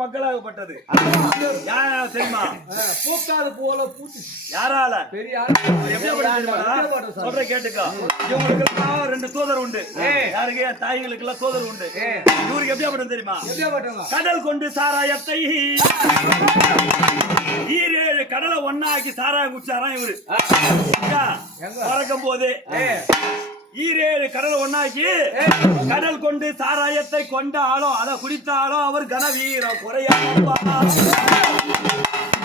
மக்களாகப்பட்டது யாரா தெரியுமா? பூக்காது போல பூத்து யாரால பெரிய சொல்ற கேட்டுக்கோ. இவங்களுக்கு எல்லாம் 2 தூதர் உண்டு. யாருக்கு? தாய்களுக்கு எல்லாம் தூதர் உண்டு. இவருக்கு எப்படியாப்பட்டது தெரியுமா? கடல் கொண்டு சாராயத்தை ஈரேழு கடலை ஒன்னாக்கி சாராயம் குடிச்சாராம் இவரு. பறக்கும் போது ஈரேழு கடலை ஒன்னாக்கி கடல் கொண்டு சாராயத்தை கொண்டாலும் அதை குடித்தாலும் அவர் கனவீரம் குறையாதப்பா.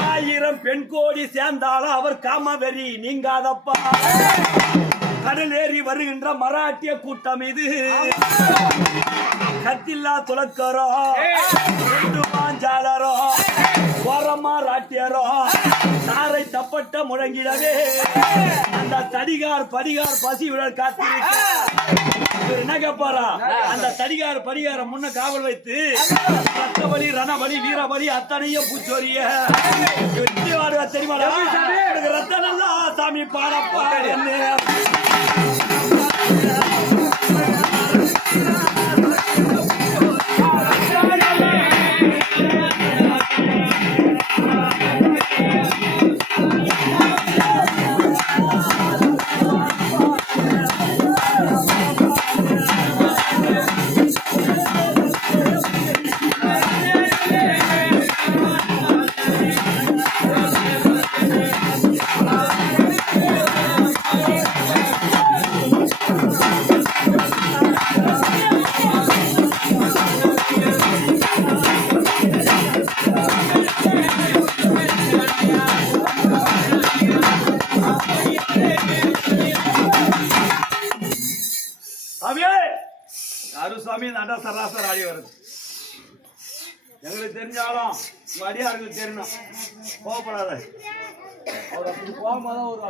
1000 பெண் கோடி சேர்ந்தாலும் அவர் காமவெறி நீங்காதப்பா. கடல் ஏறி வருகின்ற மராட்டிய கூட்டம் இது. கத்தில்லா துலக்கரோ மாஞ்சாலரோ ஓரமா ராட்டியரோ சாரை தப்பட்ட முழங்கிடவே அந்த தடிகார் படிகார் பசி விட காத்திருக்க. என்ன கேப்பாரா? அந்த தடிகார் படிகார முன்ன காவல் வைத்து ரத்தபலி ரணபலி வீரபலி அத்தனையும் பூச்சோரிய வெற்றி வாடுவா தெரியுமா? ரத்த நல்லா சாமி பாடப்பா. என்ன அருசாமி நட சராசர் ஆடி வருது. எங்களுக்கு தெரிஞ்சாலும் உங்க அடியாருக்கு தெரியணும். கோவப்படாத. அவர் அப்படி போகும்போது ஒரு